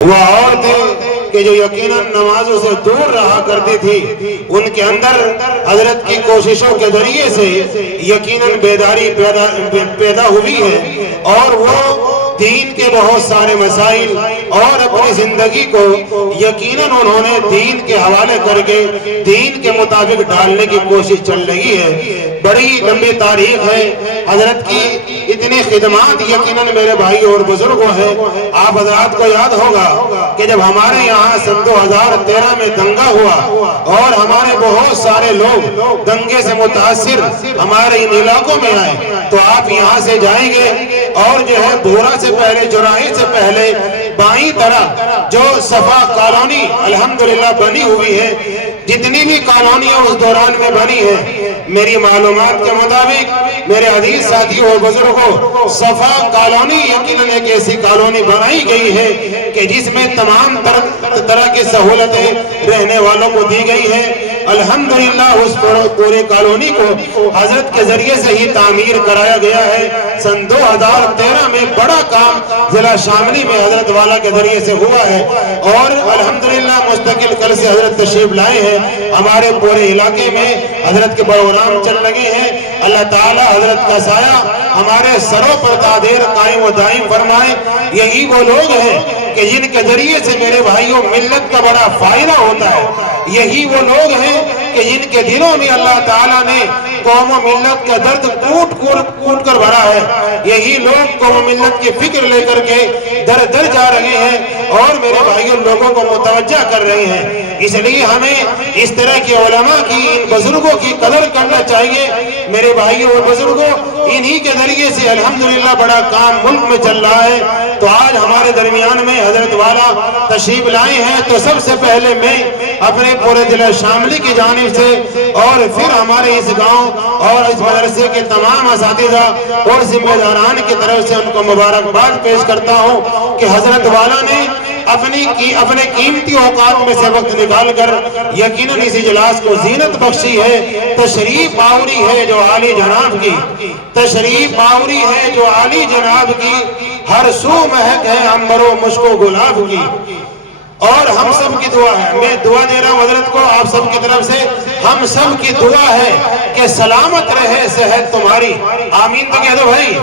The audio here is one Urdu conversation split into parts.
وہ عورتیں کہ جو یقیناً نمازوں سے دور رہا کرتی تھی، ان کے اندر حضرت کی کوششوں کے ذریعے سے یقیناً بیداری پیدا ہوئی ہے، اور وہ دین کے بہت سارے مسائل اور اپنی زندگی کو یقیناً انہوں نے دین کے حوالے کر کے دین کے مطابق ڈالنے کی کوشش چل رہی ہے۔ بڑی لمبی تاریخ ہے حضرت کی، اتنی خدمات یقیناً میرے بھائی اور بزرگوں ہیں۔ آپ حضرات کو یاد ہوگا کہ جب ہمارے یہاں سن 2013 میں دنگا ہوا اور ہمارے بہت سارے لوگ دنگے سے متاثر ہمارے ان علاقوں میں آئے، تو آپ یہاں سے جائیں گے اور جو ہے بھورا سے پہلے، چوراہے سے پہلے بائیں طرف جو صفا کالونی الحمدللہ بنی ہوئی ہے، جتنی بھی کالونیاں اس دوران میں بنی ہیں، میری معلومات کے مطابق میرے عزیز ساتھیوں اور بزرگوں، صفا کالونی یقیناً ایک ایسی کالونی بنائی گئی ہے کہ جس میں تمام طرح کی سہولتیں رہنے والوں کو دی گئی ہیں۔ الحمدللہ اس پورے کالونی کو حضرت کے ذریعے سے ہی تعمیر کرایا گیا ہے۔ سن 2013 میں بڑا کام ضلع شاملی میں حضرت والا کے ذریعے سے ہوا ہے، اور الحمدللہ مستقل کل سے حضرت تشریف لائے ہیں۔ ہمارے پورے علاقے میں حضرت کے پروگرام چل لگے ہیں۔ اللہ تعالی حضرت کا سایہ ہمارے سروں پر تادیر قائم و دائم فرمائے۔ یہی وہ لوگ ہیں کہ جن کے ذریعے سے میرے بھائیوں ملت کا بڑا فائدہ ہوتا ہے۔ یہی وہ لوگ ہیں کہ جن کے دلوں میں اللہ تعالیٰ نے قوم و ملت کا درد کوٹ کر بھرا ہے۔ یہی لوگ قوم و ملت کی فکر لے کر کے در در جا رہے ہیں اور میرے بھائیوں لوگوں کو متوجہ کر رہے ہیں۔ اس لیے ہمیں اس طرح کے علماء کی، ان بزرگوں کی قدر کرنا چاہیے۔ میرے بھائیوں اور بزرگوں، انہی کے ذریعے سے الحمدللہ بڑا کام ملک میں چل رہا ہے۔ تو آج ہمارے درمیان میں حضرت والا تشریف لائے ہیں، تو سب سے پہلے میں اپنے پورے ضلع شاملی کی جانب سے اور پھر ہمارے اس گاؤں اور اس مدرسے کے تمام اساتذہ اور ذمہ داران کی طرف سے ان کو مبارکباد پیش کرتا ہوں کہ حضرت والا نے اپنے قیمتی اوقات میں سے وقت نکال کر یقیناً اس اجلاس کو زینت بخشی ہے۔ تشریف آوری ہے جو عالی جناب کی، تشریف آوری ہے جو عالی جناب کی، ہر سو مہک ہے عنبر و مشک و گلاب کی۔ اور ہم سب کی دعا ہے، میں دعا دے رہا ہوں حضرت کو، آپ سب کی طرف سے ہم سب کی دعا ہے کہ سلامت رہے صحت تمہاری۔ آمین تو کہہ دو بھائی۔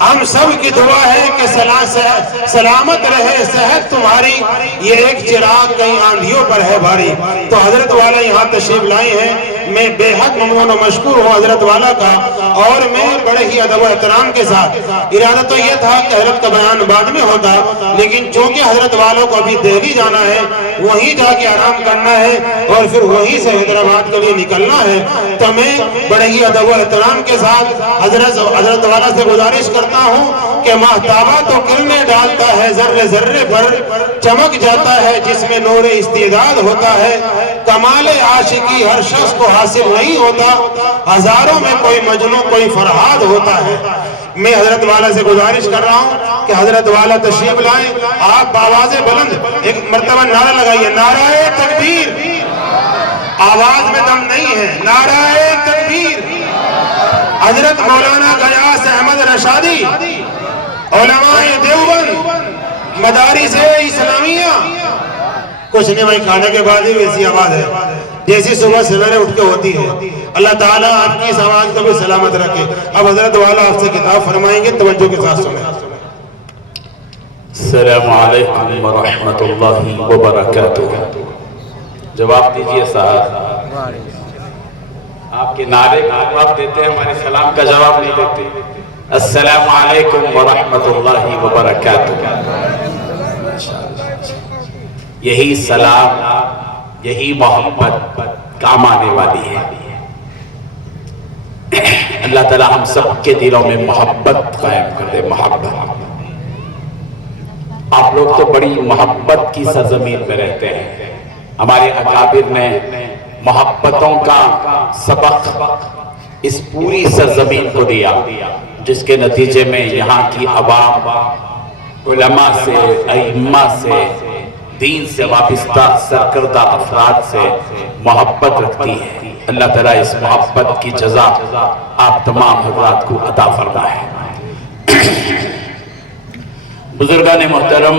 ہم سب کی دعا ہے کہ سلامت رہے صحت تمہاری، یہ ایک چراغ کئی آندھیوں پر ہے بھاری۔ تو حضرت والا یہاں تشریف لائے ہیں، میں بے حد ممنون و مشکور ہوں حضرت والا کا، اور میں بڑے ہی ادب و احترام کے ساتھ، ارادہ تو یہ تھا کہ حضرت کا بیان بعد میں ہوتا، لیکن چونکہ حضرت والوں کو ابھی دہلی جانا ہے، وہیں جا کے آرام کرنا ہے اور پھر وہیں سے حیدرآباد کے لیے نکلنا ہے، تو میں بڑے ہی ادب و احترام کے ساتھ حضرت والا سے گزارش کرتا ہوں کہ ماہتابہ تو کرنے ڈالتا ہے، ذرے ذرے پر چمک جاتا ہے، جس میں نور استعداد ہوتا ہے، کمال عاشقی ہر شخص کو حاصل نہیں ہوتا، ہزاروں میں کوئی مجنوں کوئی فرہاد ہوتا ہے۔ میں حضرت والا سے گزارش کر رہا ہوں کہ حضرت والا تشریف لائیں، آپ بآواز بلند ایک مرتبہ نعرہ لگائیے، نعرہ تکبیر۔ آواز میں دم نہیں ہے، نعرہ تکبیر۔ حضرت مولانا غیاث احمد رشادی، علماء دیوبند، مدارس اسلامیہ، کچھ نہیں بھائی، کھانے کے بعد ہی ویسی آواز ہے جیسی صبح سویرے اٹھ کے ہوتی ہے۔ اللہ تعالیٰ آپ کی اس آواز کو بھی سلامت رکھے۔ اب حضرت والا آپ سے کتاب فرمائیں گے، توجہ کے ساتھ سنیں۔ السلام علیکم ورحمۃ اللہ وبرکاتہ۔ جواب دیجئے صاحب، آپ کے نعرے کا جواب دیتے ہیں، ہمارے سلام کا جواب نہیں دیتے۔ السلام علیکم ورحمۃ اللہ وبرکاتہ۔ یہی سلام، یہی محبت کام آنے والی ہے۔ اللہ تعالی ہم سب کے دلوں میں محبت قائم کر دے، محبت۔ آپ لوگ تو بڑی محبت کی سرزمین میں رہتے ہیں۔ ہمارے اکابر نے محبتوں کا سبق اس پوری سرزمین کو دیا، جس کے نتیجے میں یہاں کی عوام علماء سے، ائمہ سے، دین سے وابستہ سرکردہ افراد سے محبت رکھتی ہے۔ اللہ تعالیٰ اس محبت کی جزا آپ تمام حضرات کو عطا فرمائے۔ بزرگان محترم،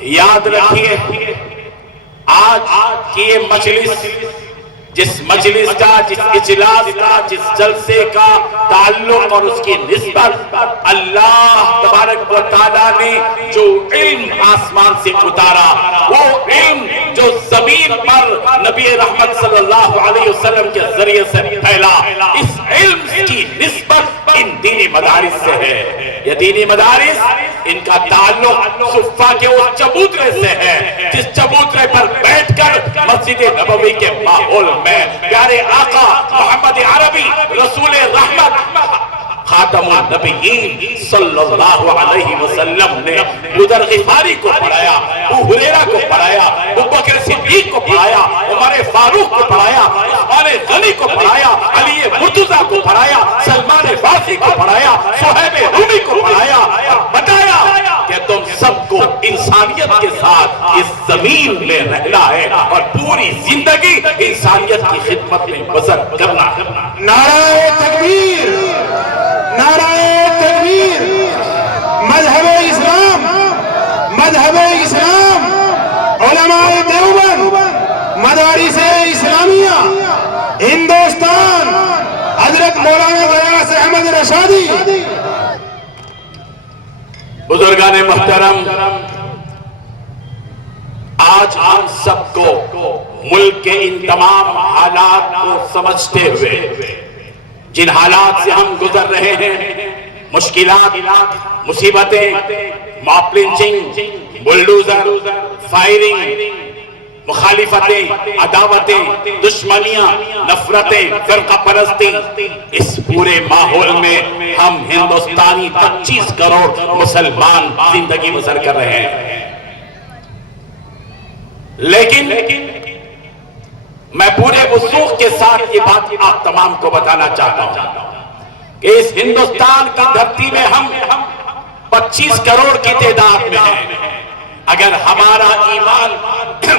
یاد رکھیے آج کی یہ مجلس، جس مجلس کا، جس اجلاس کا، جس جلسے کا تعلق اور اس کی نسبت اللہ تبارک و تعالیٰ نے جو علم آسمان سے اتارا، وہ علم جو زمین پر نبی رحمت صلی اللہ علیہ وسلم کے ذریعے سے پھیلا، اس علم کی نسبت ان دینی مدارس سے ہے۔ یہ دینی مدارس، ان کا تعلق صفہ کے اس چبوترے سے ہے جس چبوترے پر بیٹھ کر مسجد نبوی کے ماحول میں پیارے آقا محمد عربی رسول رحمت خاتم النبیین صلی اللہ علیہ وسلم نے ابوذر غفاری کو پڑھایا، ابو ہریرہ کو پڑھایا، ابوبکر صدیق کو پڑھایا، عمر فاروق کو پڑھایا، عثمان غنی کو پڑھایا، علی مرتضیٰ کو پڑھایا، سلمان فارسی کو پڑھایا، صہیب رومی کو پڑھایا اور بتایا کہ تم سب کو انسانیت کے ساتھ اس زمین میں رہنا ہے اور پوری زندگی انسانیت کی خدمت میں بسر کرنا۔ نعرہ تکبیر، نعرہ تکبیر، مذہب اسلام، مذہب اسلام، علماء دیوبند، مدارس اسلامیہ ہندوستان، حضرت مولانا غیاث احمد رشادی۔ بزرگان محترم، آج ہم سب کو ملک کے ان تمام حالات کو سمجھتے ہوئے، جن حالات سے ہم گزر رہے ہیں، مشکلات، مصیبتیں، موب لنچنگ، بلڈوزر، فائرنگ، مخالفتیں، عداوتیں، دشمنیاں، نفرتیں، فرقہ پرستی، اس پورے ماحول میں ہم ہندوستانی 25 کروڑ مسلمان زندگی بسر کر رہے ہیں۔ لیکن میں پورے وضوح کے ساتھ یہ بات آپ تمام کو بتانا چاہتا ہوں کہ اس ہندوستان کی دھرتی میں ہم 25 کروڑ کی تعداد میں ہیں۔ اگر ہمارا ایمان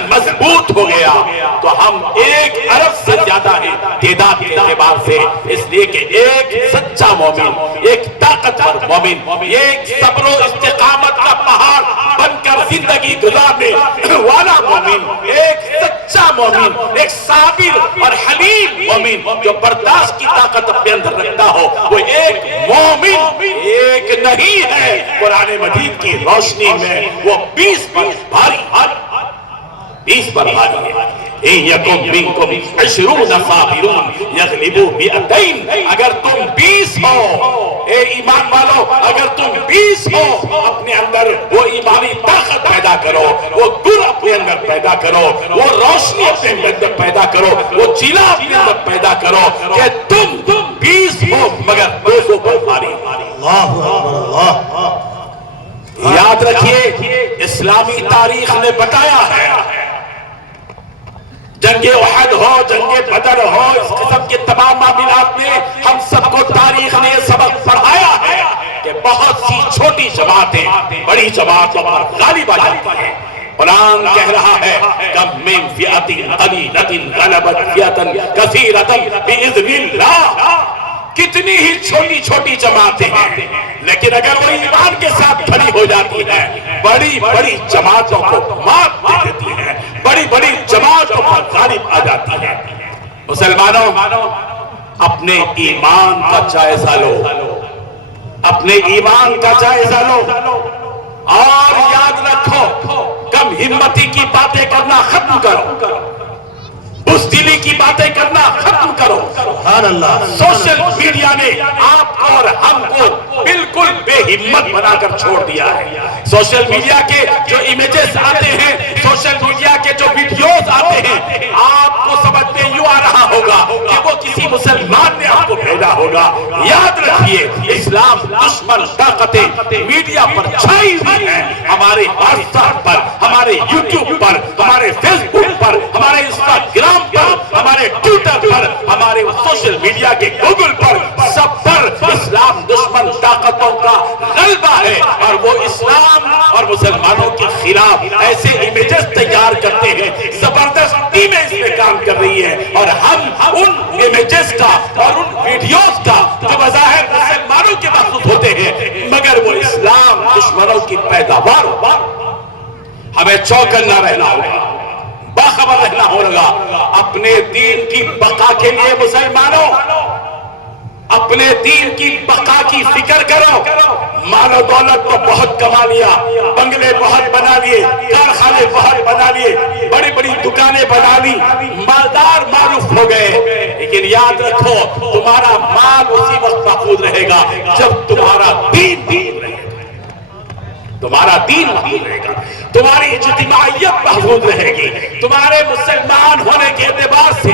مضبوط ہو گیا تو ہم 1 ارب سے زیادہ ہیں تعداد کے اعتبار سے، اس لیے کہ ایک سچا مومن، ایک طاقتور مومن، ایک صبر و استقامت کا پہاڑ بن کر زندگی گزارنے والا مومن، ایک سچا مومن، ایک صابر اور حلیم مومن جو برداشت کی طاقت اپنے اندر رکھتا ہو، وہ ایک مومن ایک نہیں ہے۔ قرآن مجید کی روشنی میں وہ 20 پر بھاری، 20 پر بھاری ہے۔ اِن یکم منکم 20 صابرون یغلبوا 200۔ اگر تم 20 ہو، اے ایمان والو، اگر تم 20 ہو، اپنے اندر وہ ایمانی طاقت پیدا کرو، وہ گر اپنے اندر پیدا کرو، وہ روشنی اپنے اندر پیدا کرو، وہ چیلا اپنے اندر پیدا کرو کہ تم 20 ہو مگر 200 پر بھاری۔ اللہ اکبر، اللہ۔ یاد رکھیے اسلامی تاریخ نے بتایا ہے، جنگ احد ہو، جنگ بدر ہو، اس قسم کے تمام معاملات میں ہم سب کو تاریخ نے یہ سبق پڑھایا ہے کہ بہت سی چھوٹی جماعتیں بڑی جماعتوں پر غالب آ جاتی ہیں۔ قرآن کہہ رہا ہے کم من فئۃ قلیلۃ غلبت فئۃ کثیرۃ بإذن اللہ۔ کتنی ہی چھوٹی چھوٹی جماعتیں ہیں، لیکن اگر وہ ایمان کے ساتھ کھڑی ہو جاتی ہے، بڑی بڑی جماعتوں کو مات دے دیتی ہے، بڑی بڑی جماعتوں پر غالب آ جاتی ہے۔ مسلمانوں، اپنے ایمان کا جائزہ لو، اپنے ایمان کا جائزہ لو اور یاد رکھو کم ہمتی کی باتیں کرنا ختم کرو، بزدلی کی باتیں کرنا ختم کرو۔ سبحان اللہ۔ سوشل میڈیا نے آپ کو اور ہم کو بالکل بے ہمت بنا کر چھوڑ دیا ہے۔ سوشل میڈیا کے جو امیجز آتے ہیں، سوشل میڈیا کے جو ویڈیوز آتے ہیں، آپ کو سمجھ میں یوں آ رہا ہوگا کہ وہ کسی مسلمان نے آپ کو بھیجا ہوگا۔ یاد رکھیے اسلام دشمن طاقتیں میڈیا پر چھائی ہوئی ہیں، ہمارے واٹس ایپ پر، ہمارے یوٹیوب پر، ہمارے فیس بک پر، ہمارے انسٹاگرام پر، ہمارے ٹویٹر پر، ہمارے سوشل میڈیا کے گوگل پر، سب پر اسلام دشمن طاقتوں کا غلبہ ہے اور وہ اسلام اور مسلمانوں کے خلاف ایسے امیجز تیار کرتے ہیں، زبردستی میں اس میں کام کر رہی ہے اور ہم ان امیجز کا اور ان ویڈیوز کا جو بظاہر مسلمانوں کے مخصوص ہوتے ہیں مگر وہ اسلام دشمنوں کی پیداوار ہمیں چوکنا رہنا ہوگا، باخبر رہنا ہوگا اپنے دین کی بقا کے لیے۔ مسلمانوں اپنے دین کی بقا کی فکر کرو۔ مال و دولت تو بہت کما لیا، بنگلے بہت بنا لیے، کارخانے بہت بنا لیے، بڑی بڑی دکانیں بنا لی، مالدار معروف ہو گئے، لیکن یاد رکھو تمہارا مال اسی وقت محفوظ رہے گا جب تمہارا دین محفوظ رہے گا، تمہارا دین محفوظ رہے گا، تمہاری اجتماعیت محفوظ رہے گی۔ تمہارے مسلمان ہونے کے اعتبار سے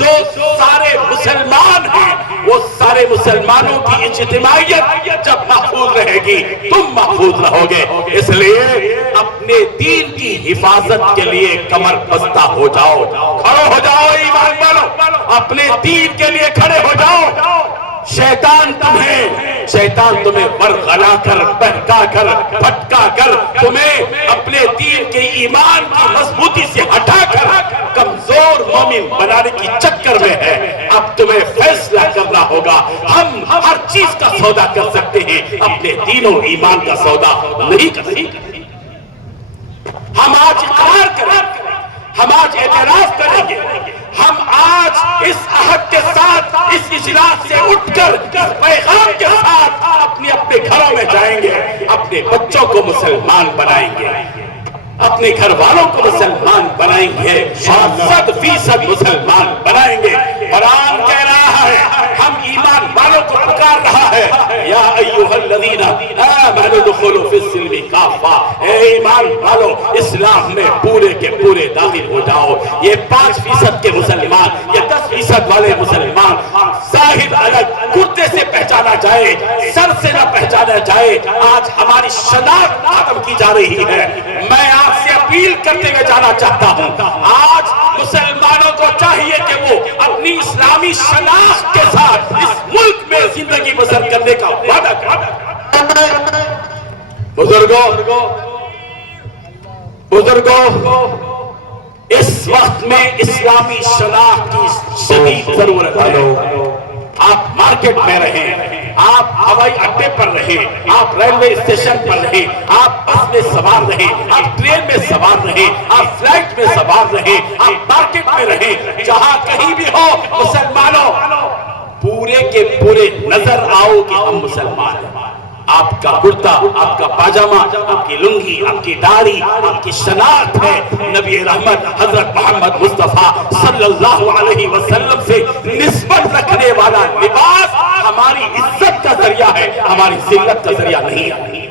جو سارے مسلمان ہیں وہ سارے مسلمانوں کی اجتماعیت جب محفوظ رہے گی تم محفوظ رہو گے۔ اس لیے اپنے دین کی حفاظت کے لیے کمر بستہ ہو جاؤ، کھڑے ہو جاؤ، ایمان والو اپنے دین کے لیے کھڑے ہو جاؤ۔ شیطان تمہیں ورغلا کر، بہکا کر، بھٹکا کر، تمہیں اپنے دین کے ایمان کی مضبوطی سے ہٹا کر کمزور مومن بنانے کی چکر میں ہے۔ اب تمہیں فیصلہ کرنا ہوگا۔ ہم ہر چیز کا سودا کر سکتے ہیں، اپنے دین و ایمان کا سودا نہیں کر سکتے۔ ہم آج اقرار کریں گے، ہم آج اعتراف کریں گے، ہم آج اس عہد کے ساتھ اس اجلاس سے اٹھ کر اس پیغام کے ساتھ اپنے گھروں میں جائیں گے، اپنے بچوں کو مسلمان بنائیں گے، اپنے گھر والوں کو مسلمان بنائیں گے، 100% مسلمان بنائیں گے۔ قرآن کہہ رہا ہے، ہم ایمان والوں کو پکار رہا ہے، یا ایھا الذین آمنوا ادخلوا فی السلم کافہ، اے ایمان والو اسلام میں پورے کے پورے داخل ہو جاؤ۔ یہ 5% کے مسلمان، یہ 10% والے مسلمان ظاہر الگ کرتے سے پہچانا جائے، سر سے نہ پہچانا جائے۔ آج ہماری شناخت ختم کی جا رہی ہے۔ میں آپ سے اپیل کرتے ہوئے جانا چاہتا ہوں، آج مسلمانوں کو چاہیے کہ وہ اپنی اسلامی شناخت کے ساتھ اس ملک میں زندگی بسر کرنے کا وعدہ کریں۔ بزرگوں اس وقت میں اسلامی شناخت کی شدید ضرورت ہے۔ آپ مارکیٹ میں رہیں، آپ ہوائی اڈے پر رہیں، آپ ریلوے اسٹیشن پر رہیں، آپ بس میں سوار رہیں، آپ ٹرین میں سوار رہیں، آپ فلائٹ میں سوار رہیں، آپ مارکیٹ میں رہیں، جہاں کہیں بھی ہو مسلمانوں پورے کے پورے نظر آؤ کہ ہم مسلمان ہیں۔ آپ کا کرتا، آپ کا پاجامہ، آپ کی لنگی، آپ کی داڑھی، آپ کی شناخت ہے نبی رحمت حضرت محمد مصطفیٰ صلی اللہ علیہ وسلم سے نسبت رکھنے والا لباس ہماری عزت کا ذریعہ ہے، ہماری ذلت کا ذریعہ نہیں ہے۔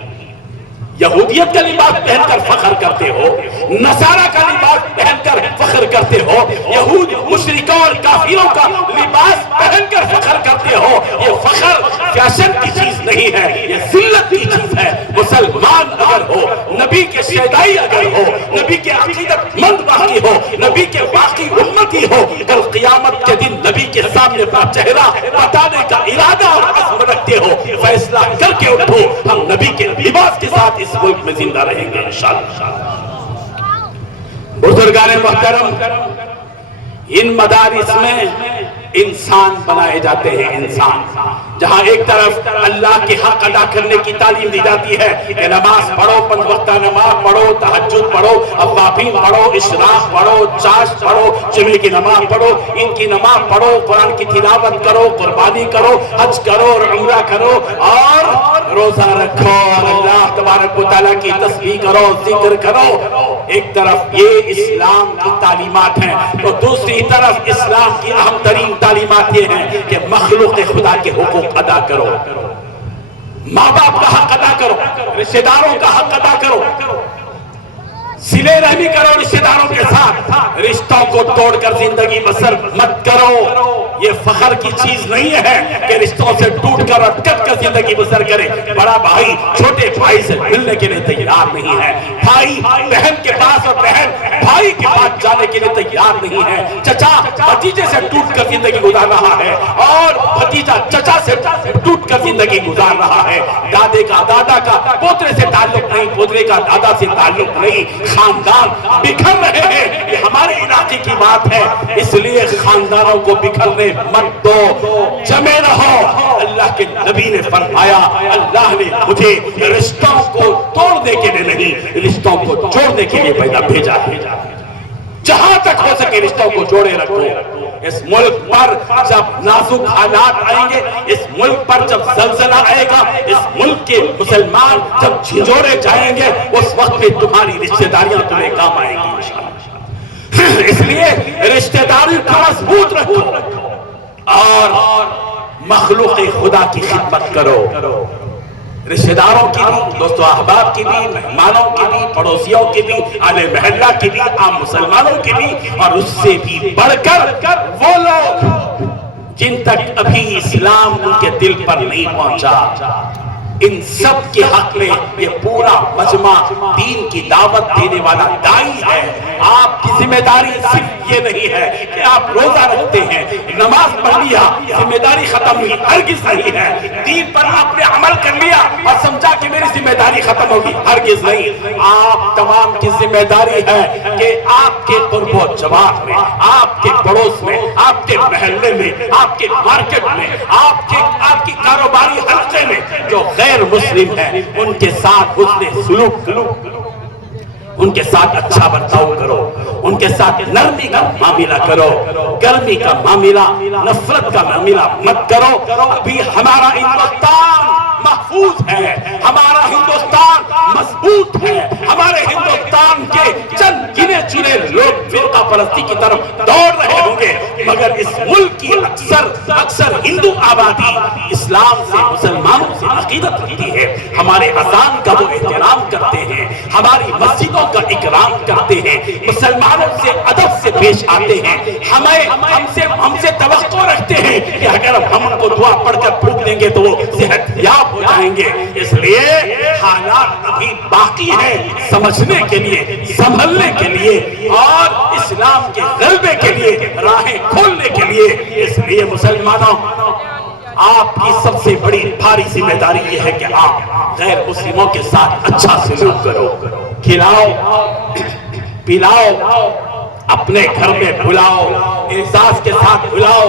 یہودیت کا لباس پہن کر فخر کرتے ہو، نصارہ کا لباس پہن کر فخر کرتے ہو، یہود مشرکوں اور کافروں کا لباس پہن کر فخر کرتے ہو۔ یہ فخر فیشن کی چیز نہیں ہے، یہ ذلت کی چیز ہے۔ مسلمان اگر ہو، نبی کے شیدائی اگر ہو، نبی کے عقیدت مند باقی ہو، نبی کے باقی امتی ہو، کل قیامت کے دن نبی کے سامنے اپنا چہرہ بتانے کا ارادہ اور عزم رکھتے ہو، فیصلہ کر کے اٹھو، ہم نبی کے لباس کے ساتھ اس ملک میں زندہ رہیں گے انشاءاللہ۔ بزرگان محترم، ان مدارس میں انسان بنائے جاتے ہیں، انسان جہاں ایک طرف اللہ کے حق ادا کرنے کی تعلیم دی جاتی ہے کہ نماز پڑھو، 5 وقتہ نماز پڑھو، تہجد پڑھو، اوابین پڑھو، اشراق پڑھو، چاشت پڑھو، جمعے کی نماز پڑھو، ان کی نماز پڑھو، قرآن کی تلاوت کرو، قربانی کرو، حج کرو اور عمرہ کرو اور روزہ رکھو اور اللہ تبارک و تعالیٰ کی تسبیح کرو، ذکر کرو۔ ایک طرف یہ اسلام کی تعلیمات ہیں تو دوسری طرف اسلام کی اہم ترین تعلیمات یہ ہیں کہ مخلوق خدا کے حقوق ادا کرو، ماں باپ کا حق ادا کرو، رشتہ داروں کا حق ادا کرو، صلہ رحمی کرو رشتہ داروں کے ساتھ، رشتوں کو توڑ کر زندگی بسر مت کرو۔ یہ فخر کی چیز نہیں ہے کہ رشتوں سے ٹوٹ کر اور کٹ کر زندگی بسر کرے۔ بڑا بھائی چھوٹے بھائی سے ملنے کے لیے تیار نہیں ہے، بھائی بہن کے پاس اور بہن بھائی کے پاس جانے کے لیے تیار نہیں ہے، چچا بھتیجے سے ٹوٹ کر زندگی گزار رہا ہے اور بھتیجا چچا سے ٹوٹ کر زندگی گزار رہا ہے، دادے کا دادا کا پوترے سے تعلق نہیں، پوترے کا دادا سے تعلق نہیں، خاندان بکھر رہے ہیں۔ یہ ہمارے علاقے علاقے کی بات ہے، اس لیے خاندانوں کو بکھرنے مت دو، جمے رہو۔ اللہ کے نبی نے فرمایا اللہ نے مجھے رشتوں کو توڑنے کے لیے نہیں، رشتوں کو جوڑنے کے لیے پیدا بھیجا ہے۔ جہاں تک ہو سکے رشتوں کو جوڑے رکھو۔ اس ملک پر جب نازک حالات آئیں گے، اس ملک پر جب زلزلہ آئے گا، اس ملک کے مسلمان جب جھنجھوڑے جائیں گے، اس وقت میں تمہاری رشتہ داریاں تمہیں کام آئیں گی انشاءاللہ۔ اس لیے رشتہ داری کو مضبوط رکھو اور مخلوق خدا کی خدمت کرو۔ رشتہ داروں کی بھی، دوستو احباب کی بھی، مہمانوں کی بھی، پڑوسیوں کی بھی، اہل محلہ کی بھی، عام مسلمانوں کی بھی، اور اس سے بھی بڑھ کر وہ لوگ جن تک ابھی اسلام ان کے دل پر نہیں پہنچا، ان سب کے حق میں یہ پورا مجمع دین کی دعوت دینے والا دائی ہے۔ آپ کی ذمہ داری صرف یہ نہیں ہے کہ آپ روزہ رکھتے ہیں، نماز پڑھ لیا، ذمہ داری ختم ہوئی، ہرگز نہیں ہے۔ دین پر آپ نے عمل کر لیا اور سمجھا کہ میری ذمہ داری ختم ہوگی، ہرگز نہیں۔ آپ تمام کی ذمہ داری ہے کہ آپ کے قرب و جوار میں، آپ کے پڑوس میں، آپ کے محلے میں، آپ کے مارکیٹ میں، آپ کی کاروباری حلقے میں جو غیر مسلم ہیں، ان کے ساتھ حسن سلوک کرو، ان کے ساتھ اچھا برتاؤ کرو، ان کے ساتھ نرمی کا معاملہ کرو، گرمی کا معاملہ، نفرت کا معاملہ مت کرو۔ ابھی ہمارا ہندوستان محفوظ ہے، ہمارا ہندوستان مضبوط ہے، ہمارے ہندوستان کے چند گنے چنے لوگ فرقہ پرستی کی طرف دوڑ رہے ہوں گے، مگر اس ملک کی اکثر ہندو آبادی اسلام سے، مسلمانوں سے عقیدت رکھتی ہے، ہمارے اذان کا وہ احترام کرتے ہیں، ہماری مسجدوں کا اکرام کرتے ہیں، مسلمانوں سے ادب سے پیش آتے ہیں، ہم سے توقع رکھتے ہیں کہ اگر ہم ان کو دعا پڑھ کر پھونک دیں گے تو وہ صحت یاب ہو جائیں گے۔ اس لیے حالات ابھی باقی ہیں سمجھنے کے لیے، سنبھلنے کے لیے اور اسلام کے غلبے کے لیے راہیں کھولنے کے لیے۔ اس لیے مسلمانوں، آپ کی سب سے بڑی بھاری ذمہ داری یہ ہے کہ آپ غیر مسلموں کے ساتھ اچھا سلوک کرو، کھلاؤ پلاؤ، اپنے گھر میں بلاؤ، اعزاز کے ساتھ بلاؤ،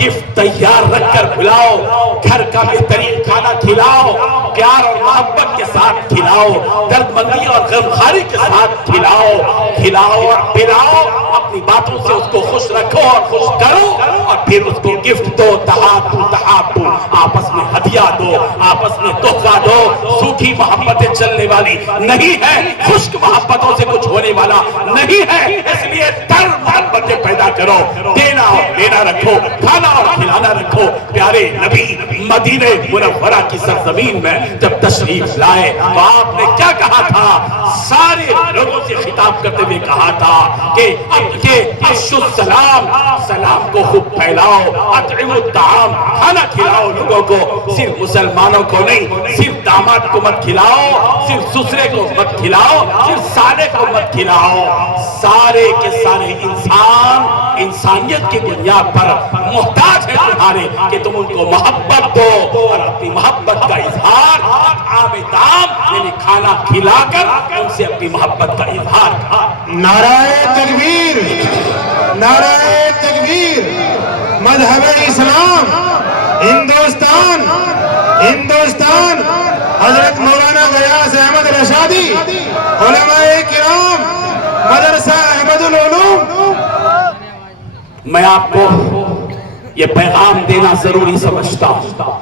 گفٹ تیار رکھ کر بلاؤ، گھر کا بہترین کھانا کھلاؤ، پیار اور محبت کے ساتھ کھلاؤ، درد مندی اور غمخواری کے ساتھ کھلاؤ اور پلاؤ، اپنی باتوں سے اس کو خوش رکھو اور خوش کرو، اور پھر اس کو گفٹ دو، تحابو، آپس میں ہدیہ دو، آپس میں تحفہ دو۔ سوکھی محبتیں چلنے والی نہیں ہے، خشک محبتوں سے کچھ ہونے والا نہیں ہے، اس لیے تر محبتیں پیدا کرو، دینا اور لینا رکھو، کھانا اور کھلانا رکھو۔ پیارے نبی مدینہ منورہ کی سرزمین میں جب تشریف لائے تو آپ نے کیا کہا تھا؟ سارے لوگوں سے خطاب کرتے ہوئے کہا تھا کہ افشوا السلام، سلام کو خوب پھیلاؤ، اطعموا الطعام، کھانا کھلاؤ لوگوں کو، صرف مسلمانوں کو نہیں، صرف داماد کو مت کھلاؤ، صرف سسرے کو مت کھلاؤ، صرف سالے کو مت کھلاؤ، سارے کے سارے انسان انسانیت کی بنیاد پر محتاج ہے تمہارے کہ تم ان کو محبت دو، اور اپنی محبت کا اظہار عام دام یعنی کھانا کھلا کر ان سے اپنی محبت کا اظہار کر۔ نعرہ تکبیر، نعرہ تکبیر، مذہب اسلام، ہندوستان، حضرت مولانا غیاث احمد رشادی، علماء کرام، مدرسہ احمد العلوم۔ میں آپ کو یہ پیغام دینا ضروری سمجھتا ہوں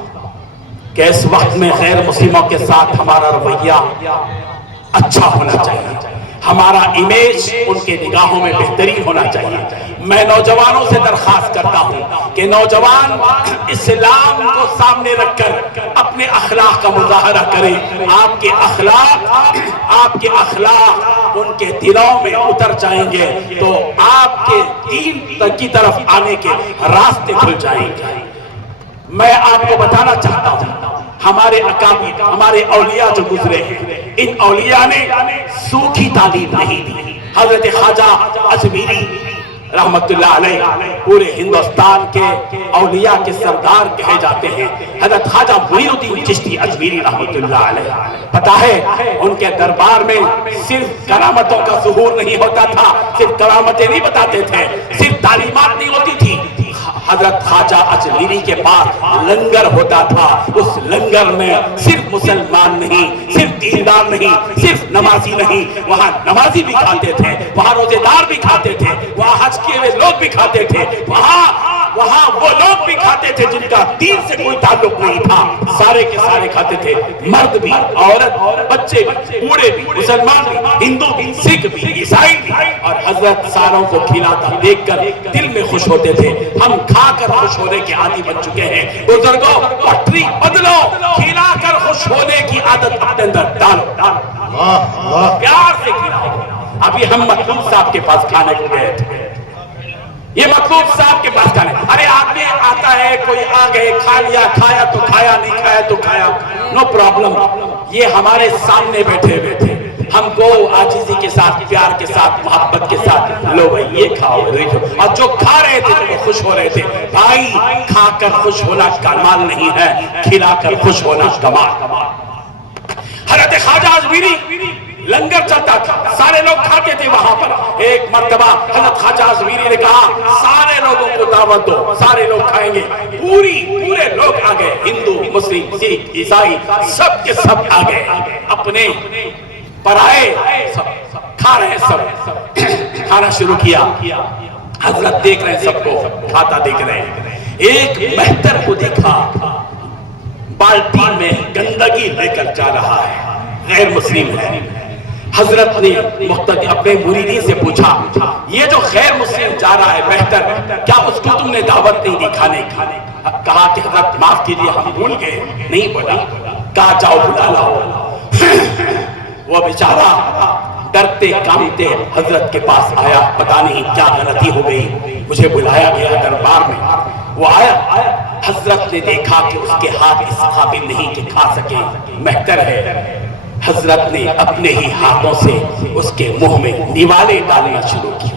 کہ اس وقت میں غیر مسلموں کے ساتھ ہمارا رویہ اچھا ہونا چاہیے، ہمارا امیج ان کے نگاہوں میں بہترین ہونا چاہیے۔ میں نوجوانوں سے درخواست کرتا ہوں کہ نوجوان اسلام کو سامنے رکھ کر اپنے اخلاق کا مظاہرہ کریں۔ آپ کے اخلاق ان کے دلوں میں اتر جائیں گے تو آپ کے دین کی طرف آنے کے راستے کھل جائیں گے۔ میں آپ کو بتانا چاہتا ہوں، ہمارے اکابر، ہمارے اولیاء جو گزرے ہیں، ان اولیاء نے سوکھی تعلیم نہیں دی۔ حضرت خواجہ اجمیری رحمت اللہ علیہ پورے ہندوستان کے اولیاء کے سردار کہے جاتے ہیں۔ حضرت خواجہ معین الدین چشتی اجمیری رحمت اللہ علیہ، پتہ ہے ان کے دربار میں صرف کرامتوں کا ظہور نہیں ہوتا تھا، صرف کرامتیں نہیں بتاتے تھے، صرف تعلیمات نہیں ہوتی تھی، حضرت خواجہ اجمیری کے پاس لنگر ہوتا تھا، اس لنگر میں صرف مسلمان نہیں، صرف دیندار نہیں، صرف نمازی نہیں، وہاں نمازی بھی کھاتے تھے، وہاں روزے دار بھی کھاتے تھے، وہاں حج کیے ہوئے لوگ بھی کھاتے تھے، وہاں وہ لوگ بھی کھاتے تھے جن کا دین سے کوئی تعلق نہیں تھا، سارے کے سارے کھاتے تھے، مرد بھی، عورت، بچے بھی، بوڑھے بھی، مسلمان بھی، ہندو بھی، سکھ بھی، عیسائی بھی، اور حضرت ساروں کو کھلاتا دیکھ کر دل میں خوش ہوتے تھے۔ ہم کھا کر خوش ہونے کے عادی بن چکے ہیں، بزرگوں پٹری بدلو، کھلا کر خوش ہونے کی عادت اپنے اندر ڈالو، پیار سے کھلاؤ۔ ابھی ہم مطلوب صاحب کے پاس کھانے کو گئے تھے، یہ مطلوب صاحب کے پاس کھانے، ارے آدمی آتا ہے، کوئی آ گئے، کھا لیا، کھایا تو کھایا، نہیں کھایا تو کھایا، نو پرابلم۔ یہ ہمارے سامنے بیٹھے ہوئے تھے، ہم کو عاجزی کے ساتھ، پیار کے ساتھ، محبت کے ساتھ، لو بھائی یہ کھاؤ، اور جو کھا رہے تھے تو وہ خوش ہو رہے تھے۔ بھائی کھا کر خوش ہونا کمال نہیں ہے، کھلا کر خوش ہونا کمال۔ حضرت خواجہ اجمیری لنگر چلتا تھا، سارے لوگ کھاتے تھے وہاں پر۔ ایک مرتبہ حضرت خواجہ اجمیری نے کہا سارے لوگوں کو دعوت دو، سارے لوگ کھائیں گے، پورے لوگ آ گئے، ہندو، مسلم، سکھ، عیسائی، سب کے سب آ گئے، اپنے پرائے سب کھا رہے ہیں، سب کھانا شروع کیا۔ حضرت دیکھ رہے ہیں، سب کو کھاتا دیکھ رہے ہیں۔ ایک مہتر کو دیکھا بالٹی میں گندگی لے کر جا رہا ہے، غیر مسلم ہے۔ حضرت نے اپنے مریدین سے پوچھا یہ جو غیر مسلم جا رہا ہے مہتر، کیا اس کو تم نے دعوت نہیں دی کھانے کی؟ کہا کہ حضرت معاف کیجیے ہم بھول گئے، نہیں بولا، کہا جاؤ بلا لاؤ۔ وہ بیچارہ ڈرتے کانپتے حضرت کے پاس آیا، پتہ نہیں کیا غلطی ہو گئی، مجھے بلایا گیا دربار میں۔ وہ آیا، حضرت نے دیکھا کہ اس کے ہاتھ اس قابل نہیں کہ کھا سکے، مہتر ہے۔ حضرت نے اپنے ہی ہاتھوں سے اس کے منہ میں نوالے ڈالنا شروع کی،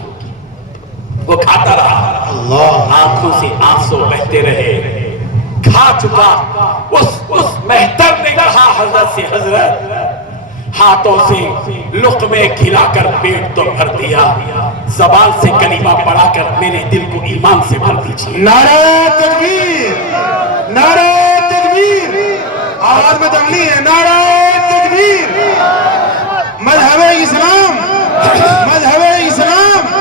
وہ کھاتا رہا، آنکھوں سے آنسو بہتے رہے، کھا چکا۔ اس مہتر نے کہا حضرت سے، حضرت ہاتھوں سے لقمے کھلا کر پیٹ تو بھر دیا، زبان سے کلمہ پڑھا کر میرے دل کو ایمان سے بھر دیجیے۔ نعرہ تکبیر، نعرہ تکبیر، آواز میں دم نہیں ہے، نعرہ تکبیر۔ مذہب اسلام، مذہب اسلام،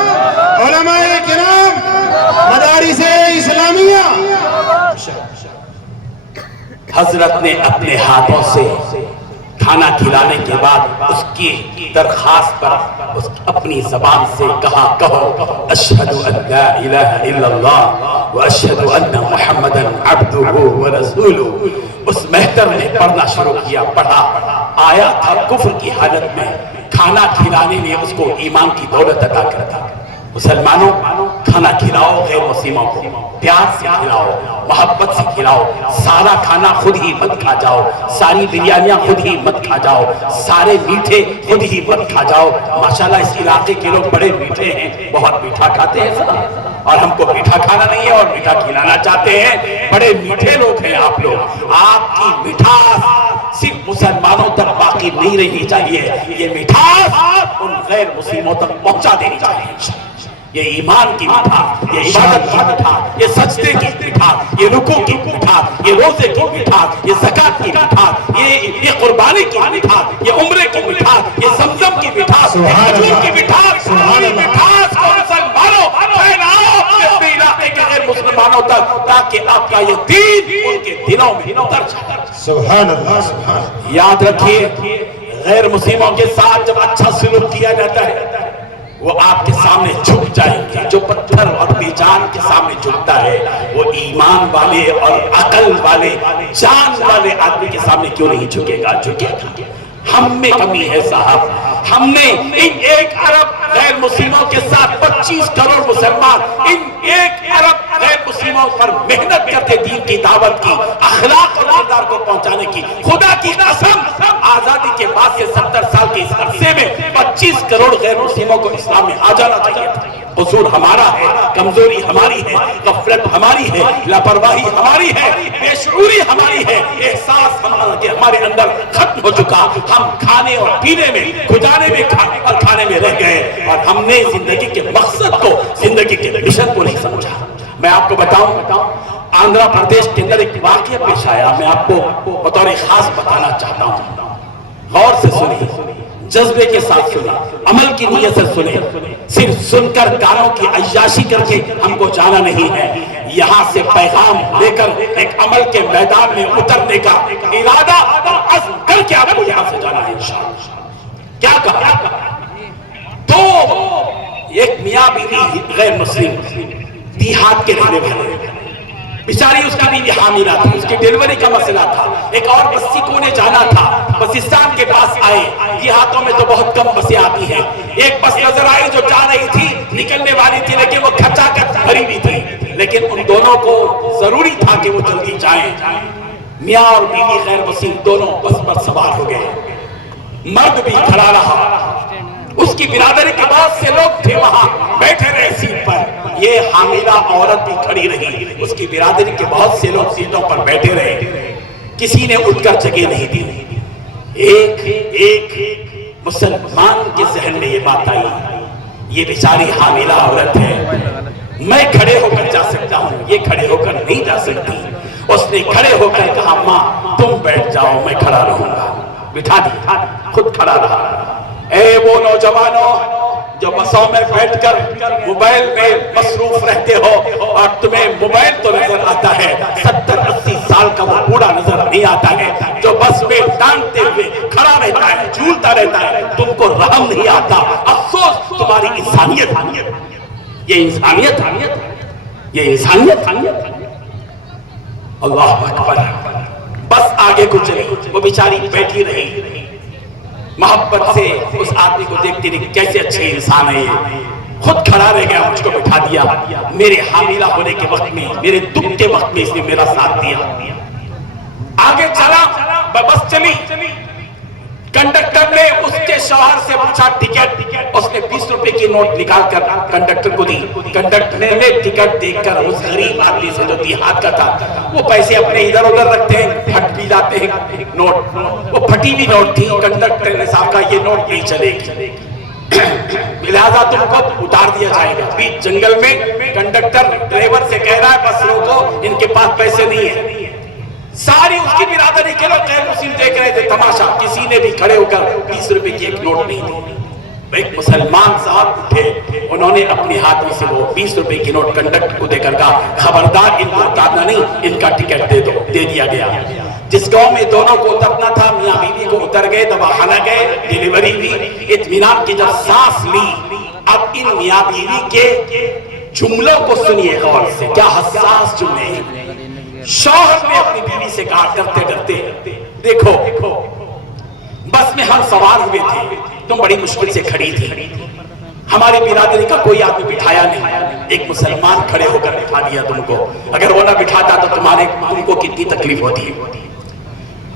علماء کرام، مدارس اسلامیہ۔ حضرت نے اپنے ہاتھوں سے کھانا کھلانے کے بعد اس کی درخواست پر اپنی زبان سے کہا، کہو اشہد ان لا الہ الا اللہ و اشہد ان محمدا عبدہ و رسولہ۔ اس مہتر نے پڑھنا شروع کیا، پڑھا، آیا تھا کفر کی حالت میں، کھانا کھلانے نے اس کو ایمان کی دولت عطا کر دی۔ مسلمانوں کھانا کھلاؤ غیر مسلموں کو، پیار سے کھلاؤ، محبت سے کھلاؤ، سارا کھانا خود ہی مت کھا جاؤ، ساری بریانیاں خود ہی مت کھا جاؤ، سارے میٹھے خود ہی مت کھا جاؤ۔ ماشاءاللہ اس علاقے کے لوگ بڑے میٹھے ہیں، بہت میٹھا کھاتے ہیں سب، اور ہم کو میٹھا کھانا نہیں ہے اور میٹھا کھلانا چاہتے ہیں، بڑے میٹھے لوگ ہیں آپ لوگ۔ آپ کی مٹھاس صرف مسلمانوں تک باقی نہیں رہنی چاہیے، یہ مٹھاس ان غیر مسلموں تک پہنچا دینی چاہیے۔ یہ ایمان کی مٹھاس، یہ عبادت کی مٹھاس، یہ سجدے کی مٹھاس، یہ رکوع کی مٹھاس، یہ روزے کی مٹھاس، یہ زکات کی مٹھاس، یہ قربانی کی مٹھاس، یہ عمرے کی مٹھاس، یہ زمزم کی مٹھاس، یہ کھجور کی مٹھاس، یہ مٹھاس کو مسلمانوں پھیلاؤ اپنے علاقے کے غیر مسلمانوں تک، تاکہ آپ کا یہ دین ان کے دلوں میں اتر جائے۔ سبحان اللہ، سبحان اللہ۔ یاد رکھیے غیر مسلموں کے ساتھ جب اچھا سلوک کیا جاتا ہے وہ آپ کے سامنے جھک جائیں گے۔ جو پتھر اور بے جان کے سامنے جھکتا ہے وہ ایمان والے اور عقل والے جان والے آدمی کے سامنے کیوں نہیں جھکے گا؟ جھکے گا۔ ہم میں کمی ہے صاحب، ہم نے ان 1 ارب غیر مسلموں کے ساتھ 25 کروڑ مسلمان، ان 1 ارب غیر مسلموں پر محنت کرتے دین کی دعوت کی، اخلاق اور کردار کو پہنچانے کی۔ خدا کی قسم آزادی کے بعد سے 70 سال کے اس عرصے میں 25 کروڑ غیر مسلموں کو اسلام میں آ جانا چاہیے تھا۔ قصور ہمارا ہے، کمزوری ہماری ہے، غفلت ہماری ہے، لاپرواہی ہماری ہے، بے شعوری ہماری ہے، احساس ہمارے اندر ختم ہو چکا. ہم کھانے اور پینے میں، کھجانے میں اور کھانے میں رہ گئے، اور ہم نے زندگی کے مقصد کو، زندگی کے مشن کو نہیں سمجھا. میں آپ کو بتاؤں، آندھرا پردیش کے اندر ایک واقعہ پیش آیا، میں آپ کو بطور خاص بتانا چاہتا ہوں. غور سے سنیں، جذبے کے ساتھ سنیں، عمل کی نیت سے سنیں. صرف سن کر کانوں کی عیاشی کر کے ہم کو جانا نہیں ہے. یہاں سے پیغام لے کر ایک عمل کے میدان میں اترنے کا ارادہ اور عزم کر کے آپ کو یہاں سے جانا ہے انشاءاللہ. کیا کہا؟ تو ایک میاں بیوی غیر مسلم دیہات کے رہنے والے، بیچاری اس کی بیوی حاملہ تھی، اس کی ڈیلیوری کا مسئلہ تھا. ایک اور بستی کو انہیں جانا تھا، بسستان کے پاس آئے. دیہاتوں میں تو بہت کم بسیں آتی ہیں. ایک بس نظر آئی جو جا رہی تھی، نکلنے والی تھی، لیکن وہ کھچا کر بھری ہوئی تھی. لیکن ان دونوں کو ضروری تھا کہ وہ جلدی جائیں. میاں اور بیوی غیر مسلم دونوں بس پر سوار ہو گئے. مرد بھی کھڑا رہا، اس کی برادری کے بہت سے لوگ تھے وہاں بیٹھے رہے سیٹ پر. یہ حاملہ عورت بھی کھڑی رہی، اس کی برادری کے بہت سے لوگ سیٹوں پر بیٹھے رہے. کسی نے اٹھ کر جگہ نہیں دی. ایک مسلمان کے ذہن میں یہ بات آئی، یہ بیچاری حاملہ عورت ہے، میں کھڑے ہو کر جا سکتا ہوں، یہ کھڑے ہو کر نہیں جا سکتی. اس نے کھڑے ہو کر کہا ماں تم بیٹھ جاؤ، میں کھڑا رہوں گا. بٹھا دیا، خود کھڑا رہا. اے وہ نوجوانوں جو بسوں میں بیٹھ کر موبائل میں مصروف رہتے ہو، اور تمہیں موبائل تو نظر آتا ہے، 70-80 سال کا وہ بوڑھا نظر نہیں آتا ہے جو بس میں ٹانگتے ہوئے کھڑا رہتا ہے، جھولتا رہتا ہے، تم کو رحم نہیں آتا. افسوس تمہاری انسانیت. یہ انسانیت، یہ انسانیت. اللہ اکبر. بس آگے کو چلی، وہ بیچاری بیٹھی رہی، محبت سے اس آدمی کو دیکھتی رہی، کیسے اچھے انسان ہے یہ. خود کھڑا رہ گیا، مجھ کو بٹھا دیا. میرے حاملہ ہونے کے وقت میں، میرے دکھ کے وقت میں اس نے میرا ساتھ دیا. آگے چلا، بس چلی. کنڈکٹر نے اس کے شوہر سے پوچھا ٹکٹ. اس نے 20 روپے کی نوٹ نکال کر کنڈکٹر کو دی. کنڈکٹر نے ٹکٹ دیکھ کر اس غریب آدمی سے جو دیہات کا تھا، وہ پیسے اپنے ادھر ادھر رکھتے ہیں، پھٹ بھی جاتے ہیں نوٹ، وہ پھٹی بھی نوٹ تھی. کنڈکٹر نے صاحب کہا یہ نوٹ نہیں چلے گی، لہذا تم کو اتار دیا جائے گا. بیچ جنگل میں کنڈکٹر ڈرائیور سے کہہ رہا ہے بس روکو، ان کے پاس پیسے نہیں ہیں. ساری اس کی برادری کے لوگ غیر مسلم دیکھ رہے تھے تماشا. کسی نے بھی کھڑے ہو کر 20 روپے کی ایک نوٹ نہیں دی. ایک مسلمان صاحب اٹھے، انہوں نے اپنے ہاتھوں سے وہ 20 روپے کی نوٹ کنڈکٹر کو دے کر کہا خبردار ان کو اتارنا نہیں، ان کا ٹکٹ دے دو. دے دیا گیا. جس گاؤں میں دونوں کو اترنا تھا، میاں بیوی کو اتر گئے، دواخانہ گئے، ڈیلیوری ہوئی، اطمینان کی جب سانس لی. اب ان میاں بیوی کے جملوں کو سنیے غور سے، کیا حساس جملے ہیں. شوہر نے اپنی بیوی سے کہا ڈرتے ڈرتے، دیکھو بس میں ہم سوار ہوئے تھے، تم بڑی مشکل سے کھڑی تھی، ہماری برادری کا کوئی آدمی بٹھایا نہیں، ایک مسلمان کھڑے ہو کر بٹھا دیا تم کو. اگر وہ نہ بٹھاتا تو تم کو کتنی تکلیف ہوتی.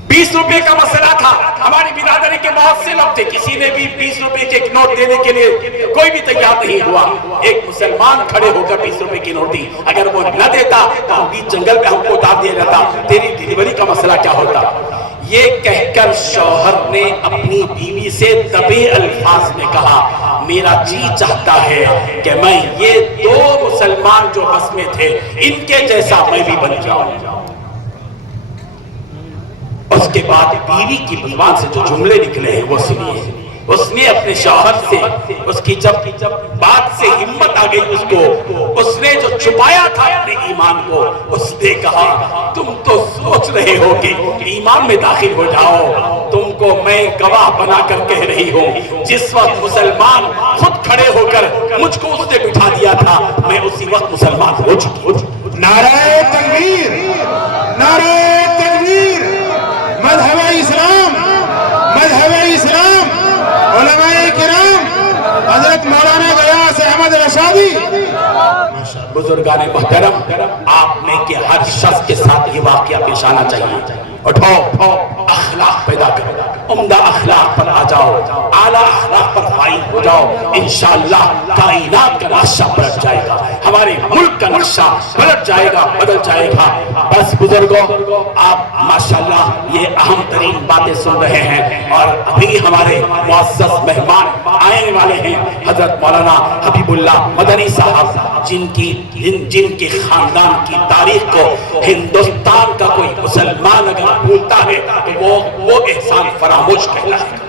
20 روپے کا مسئلہ تھا. ہماری برادری کے بہت سے لوگ تھے، کسی نے بھی 20 روپے کے ایک نوٹ دینے کے لیے کوئی بھی تیار نہیں ہوا. ایک مسلمان کھڑے ہو کر 20 روپے کی نوٹ دی. اگر وہ نہ دیتا تو ہم بیچ جنگل پہ ہم کو اتار دیا جاتا، تیری ڈیلیوری کا مسئلہ کیا ہوتا. یہ کہہ کر شوہر نے اپنی بیوی سے دبے الفاظ میں کہا میرا جی چاہتا ہے کہ میں یہ 2 مسلمان جو بس میں تھے ان کے جیسا میں بھی بن جاؤں. اس کے بعد بیوی کی زبان سے جو جملے نکلے ہیں وہ سنیے. اس نے اپنے شوہر سے، اس کی جب بات سے ہمت آ گئی اس کو، اس نے جو چھپایا تھا اپنے ایمان کو، اس نے کہا تم تو سوچ رہے ہو کہ ایمان میں داخل ہو جاؤ، تم کو میں گواہ بنا کر کہہ رہی ہوں جس وقت مسلمان خود کھڑے ہو کر مجھ کو اس نے بٹھا دیا تھا، میں اسی وقت مسلمان ہو چکی. نعرہ تکبیر، نعرہ تکبیر. مذہب اسلام، مذہب اسلام، علماء کرام، حضرت مولانا غیاث احمد رشادی. بزرگان محترم، آپ میں کہ ہر شخص کے ساتھ یہ واقعہ پیش آنا چاہیے. اٹھو، اخلاق پیدا کرو. عمدہ اخلاق پر آ جاؤ، اعلیٰ اخلاق پر فائز ہو جاؤ، انشاءاللہ کائنات کا نقشہ پلٹ جائے گا، ہمارے ملک کا نقشہ پلٹ جائے گا، بدل جائے گا۔ بس بزرگوں، آپ ماشاءاللہ یہ اہم ترین باتیں سن رہے ہیں، اور ابھی ہمارے معزز مہمان آنے والے ہیں حضرت مولانا حبیب اللہ مدنی صاحب، جن کے خاندان کی تاریخ کو ہندوستان کا کوئی مسلمان اگر بھولتا ہے تو وہ احسان فراموش کہلائے گا۔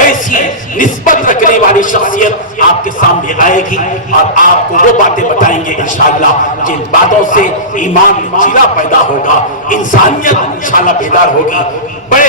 ایسی نسبت رکھنے والی شخصیت آپ کے سامنے آئے گی اور آپ کو وہ باتیں بتائیں گے انشاءاللہ جن باتوں سے ایمان میں چیرا پیدا ہوگا، انسانیت انشاءاللہ بیدار ہوگی۔ بڑے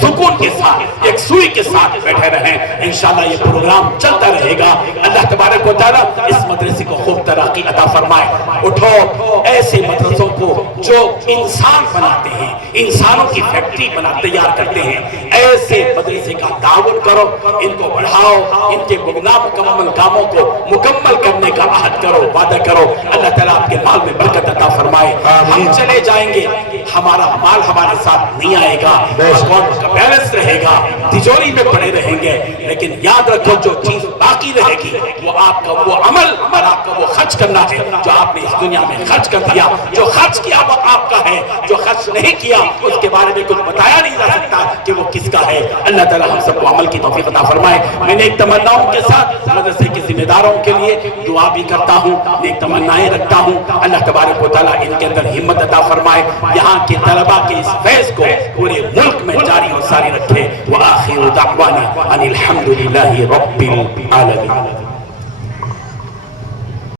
سکون کے ساتھ، ایک سوئی کے ساتھ بیٹھے رہیں، انشاءاللہ یہ پروگرام چلتا رہے گا۔ اللہ تبارک و تعالیٰ اس مدرسے کو خوب ترقی عطا فرمائے۔ اٹھو ایسے مدرسوں کو جو انسان بناتے ہیں، انسانوں کی فیکٹری تیار کرتے ہیں، ایسے مدرسے کا تعاون کرو، ان کو بڑھاؤ، ان کے نامکمل کاموں کو مکمل کرنے کا عہد کرو، وعدہ کرو۔ اللہ تعالیٰ آپ کے مال میں برکت عطا فرمائے۔ ہم چلے جائیں گے، ہمارا مال ہمارے ساتھ نہیں آئے گا، اکاؤنٹ کا بیلنس رہے گا، تجوری میں پڑے رہیں گے، لیکن یاد رکھو جو چیز باقی رہے گی وہ آپ کا وہ عمل اور آپ کا وہ خرچ کرنا ہے جو آپ نے اس دنیا میں خرچ کر دیا۔ جو خرچ کیا وہ آپ کا ہے، جو خرچ نہیں کیا اس کے بارے میں کچھ بتایا نہیں جا سکتا کہ وہ کس کا ہے۔ اللہ تعالیٰ ہم سب کو عمل کی توفیق عطا فرمائے۔ میں نیک تمناؤں کے ساتھ مدرسے کے ذمہ داروں کے لیے دعا بھی کرتا ہوں، نیک تمنائیں رکھتا ہوں۔ اللہ تبارک و تعالیٰ ان کے اندر ہمت عطا فرمائے، یہاں کے طلباء کے اس فیض کو پورے ملک میں جاری و ساری رکھے۔ وآخر دعوانا ان الحمد للہ رب العالمین۔